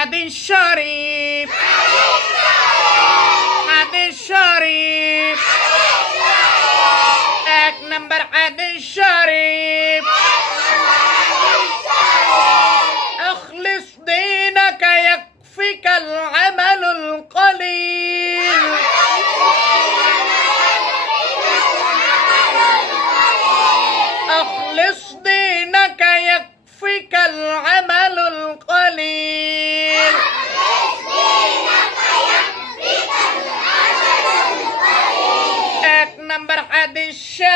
I've been shorty. this show.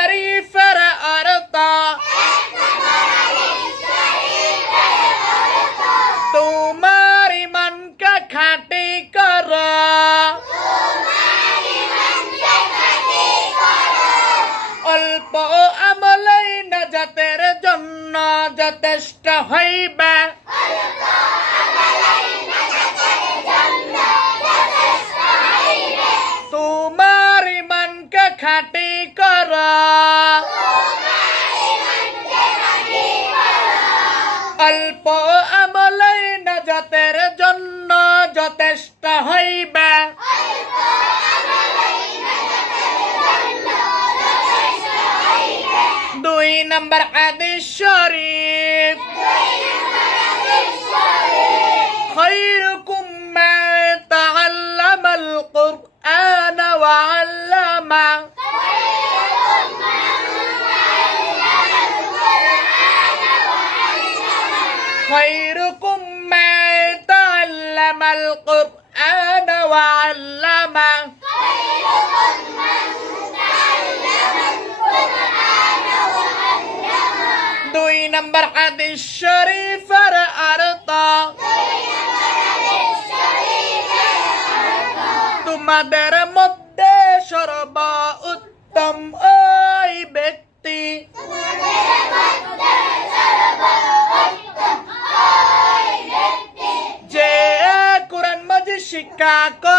খাটি কর। অল্প আমলে নজতের জন্য যথেষ্ট হইবে। দুই নম্বর আদেশ শরীর القرآن وعلم 加哥。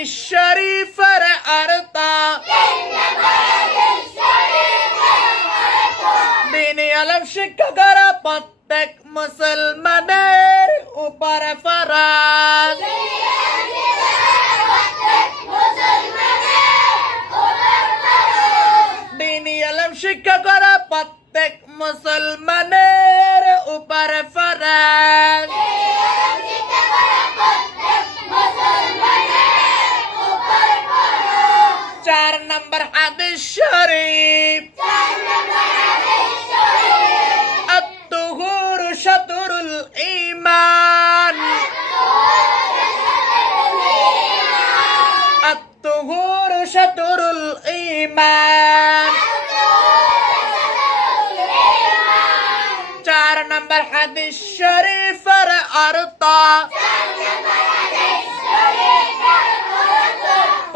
للشريف أرطى ديني ألم شك قرى بطك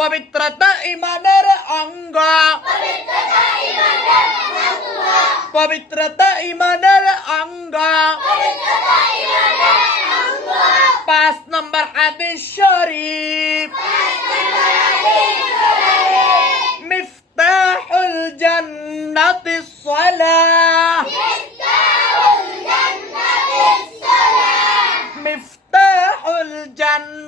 Wabitratah imaner angga, Wabitratah imaner angga, Pas nembarkan syarif, syarif, Miftahul jannah disalat, Miftahul jannah.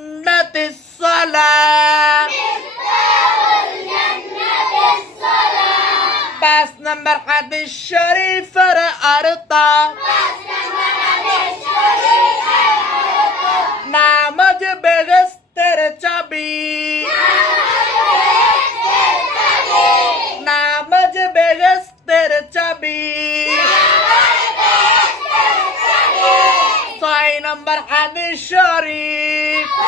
نمبر حد الشريف أرطا نعمد بغستر تبي نعمد بغستر تبي نمبر حد الشريف.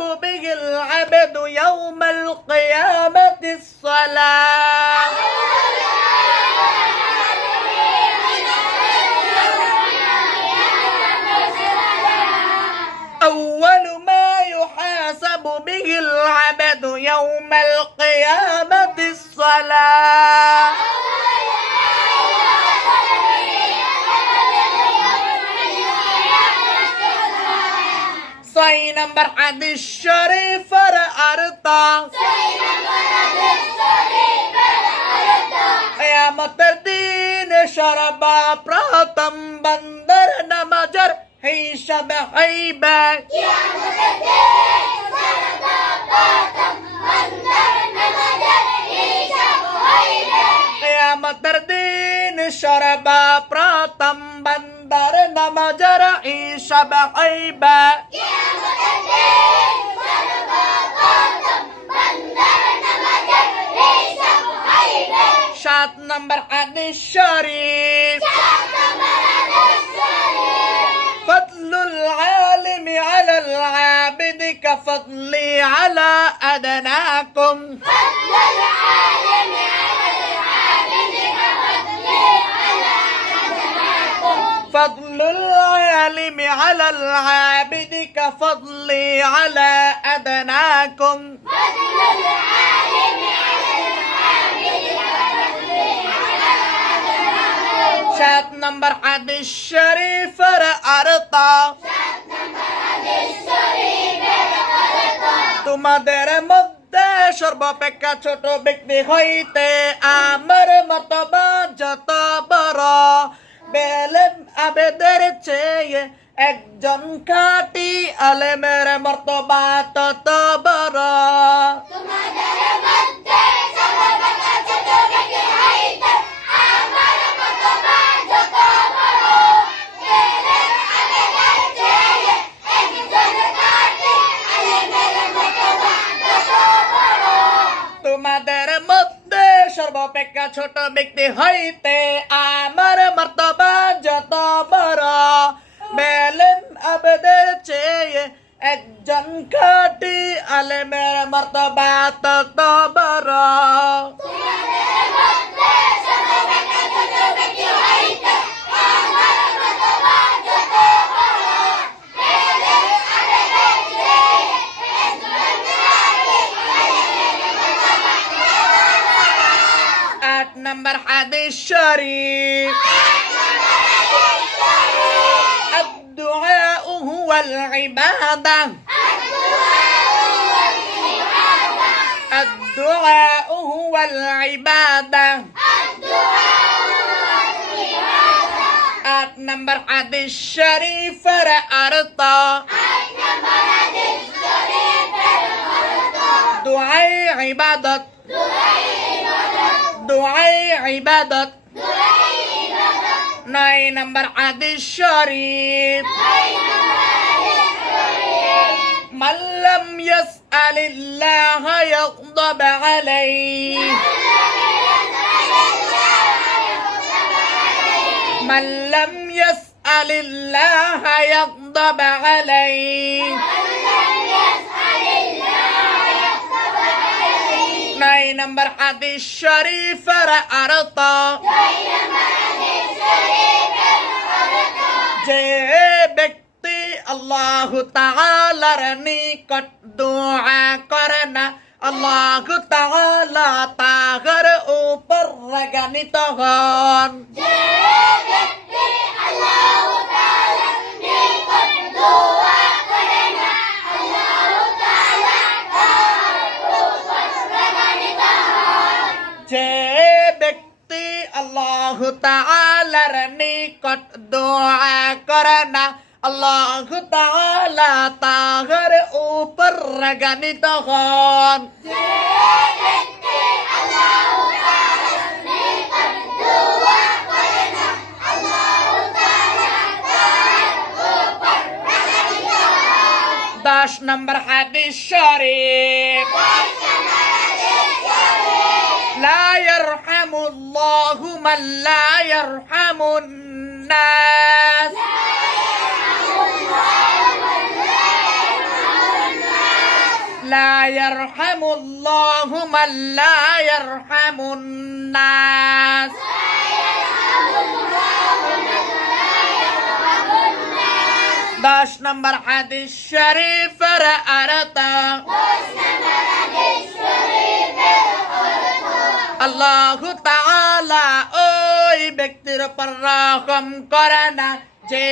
به العبد يوم القيامة الصلاة. ছয় নম্বর হাদিস শরীফের অর্থ برنا مجرى شبعيبة يا مكتب سربا قاتم شات نمبر عن الشريف فضل العالم على العابد كفضلي على أدناكم فضل العالم على العابد كفضلي على أدناكم সাত নম্বর হাদিস শরীফের অর্থ তোমাদের মধ্যে সর্বাপেক্ষা ছোট ব্যক্তি হইতে আমার মতবা যত বড় বেলেম আবেদের চেয়ে একজন খাটি আলেমের মর্তবা তত বড়। তোমাদের মধ্যে সর্বাপেক্ষা ছোট ব্যক্তি হইতে আমার مرحبا الشريف. الدعاء هو العبادة. الدعاء هو العبادة. أنا مرحبا الشريف رأرطا دعي عبادة دعي دعي عبادة ناي نمبر عاد ناي نمبر عاد الشريف. من لم يسأل الله يغضب عليه. من لم يسأل الله يغضب عليه. নম্বর হাদিস শরীফের অর্থ যে ব্যক্তি আল্লাহ তাআলার নিকট দোয়া করে না, আল্লাহ তাআলা তাহার উপর রাগান্বিত হন। যে আল্লাহ তালার নিকট দোয়া করে না আল্লাহ তালা তাহার উপর রাগানিত হন। দশ নম্বর হাদিস শরীফ। لا يرحم الله من لا يرحم الناس. لا يرحم الله من لا يرحم الناس. داش نمبر حديث شريف رأرتا. داش نمبر আল্লাহ তাআলা ওই ব্যক্তির উপর রকম করে না, যে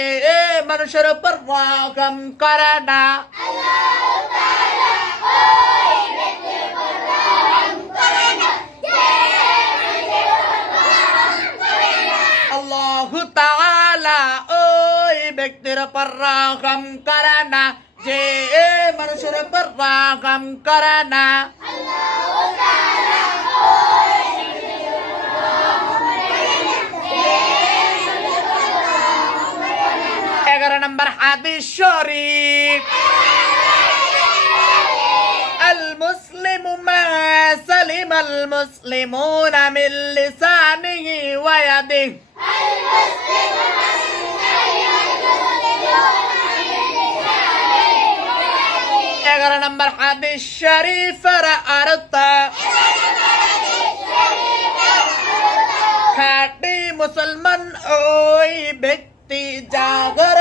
মানুষের উপর রকম করে না। আল্লাহ তাআলা ওই ব্যক্তির উপর রকম করে না, যে মানুষের উপর রকম করে না। فقرة نمبر حبي الشريف المسلم ما سلم المسلمون من لسانه ويده المسلم من سلم المسلمون اقرا نمبر حبي الشريف رأرت مسلمان اوي بيتي جاغر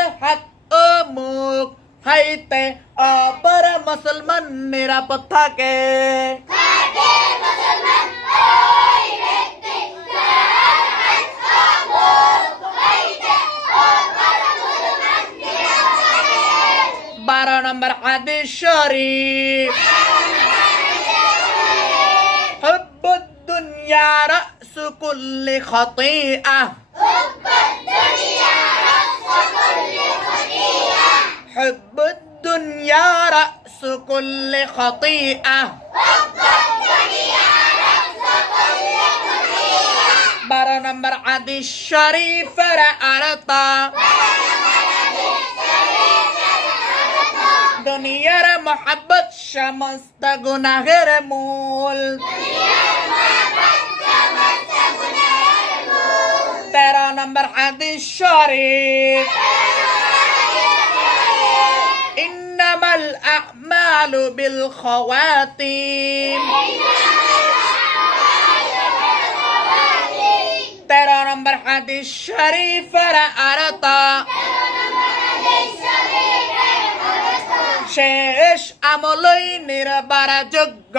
হাইতে অপর মুসলমান নিরাপদ থাকে বারো নম্বর আদি শরীফ দুনিয়া রস কুল্লি খতিয়া الدنيا رأس كل خطيئة বারো নম্বর আদি শরীফের আরতা দুনিয়ার মোহাব্বত সমস্ত গুনাহের মূল তেরো নম্বর হাদিস শরীফ الأعمال بالخواتيم তেরো নম্বর হাদিস শরীফের আরতা শেষ আমলই নির্বার যোগ্য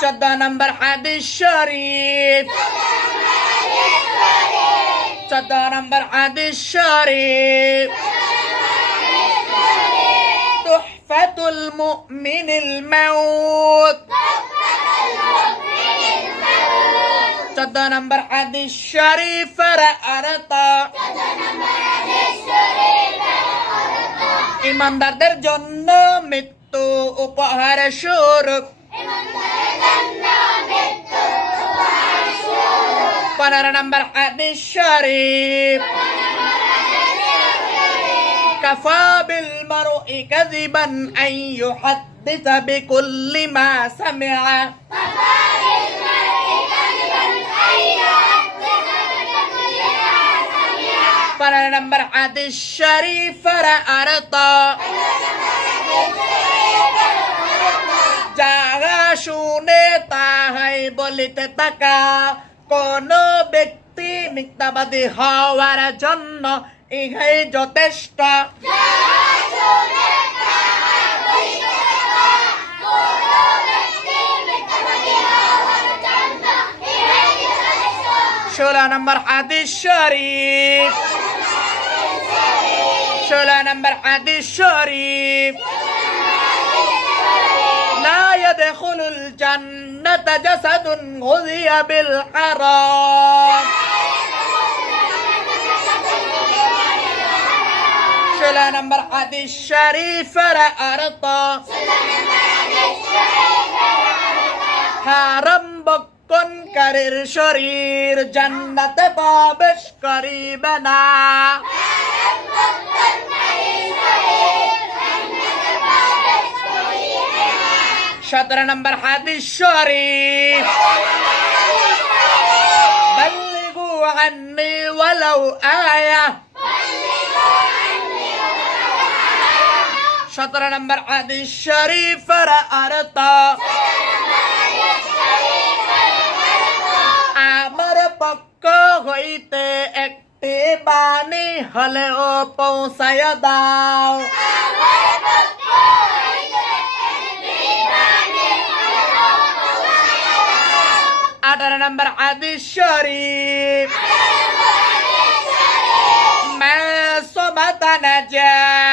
চোদ্দ নম্বর হাদিস শরীফ চোদ্দ নম্বর হাদিস শরীফ تحفة المؤمن الموت চোদ্দ নম্বর হাদিস শরীফের অর্থ ইমানদারদের জন্য মৃত্যু উপহার স্বরূপ পনেরো নম্বর হাদিস শরীফ كفى بالمرء كذبا أن يحدث بكل ما سمع পনেরো নম্বর হাদিস শরীফের অর্থ যাহা শুনে তাহাই বলিতে থাকা কোন ব্যক্তি মিথ্যাবাদী হওয়ার জন্য ইহাই যথেষ্ট ষোলো নম্বর হাদিস শরীফ ষোলো নম্বর হাদিস শরীফ لا يدخل الجنة جسد غذي بالحرام شلا نمبر حديث شريف رأرطا حرم بكن كرير شرير جنة بابش قريبنا شطر نمبر حديث شريف بلغوا عني ولو آية সতেরো নম্বর আদিস শরীফর আরত আমার পক্ষ হইতে একটি বাণী হলেও পৌঁছায় দাও। আঠারো নম্বর আদিস শরীফ। মা সোমাতা না যায়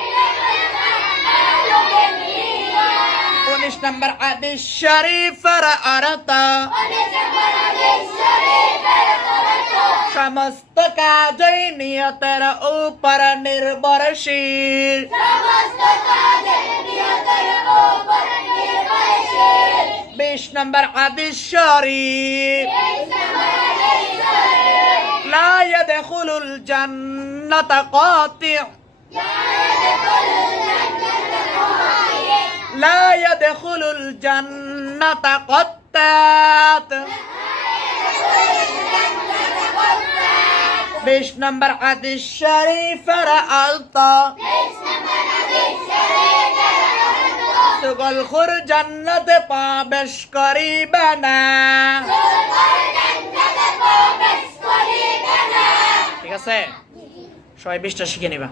উনিশ নম্বর হাদিস শরীফের অর্থ সমস্ত কাজই নিয়তের উপর নির্ভরশীল বিশ নম্বর হাদিস শরীফ لا يدخل الجنة قاطع لا يدخل الجنة قطات বিশ নম্বর হাদিস শরীফের আলতা সুগল খুর জান্নাতে প্রবেশ করিবে না ঠিক আছে সবাই বিশটা শিখে নিবা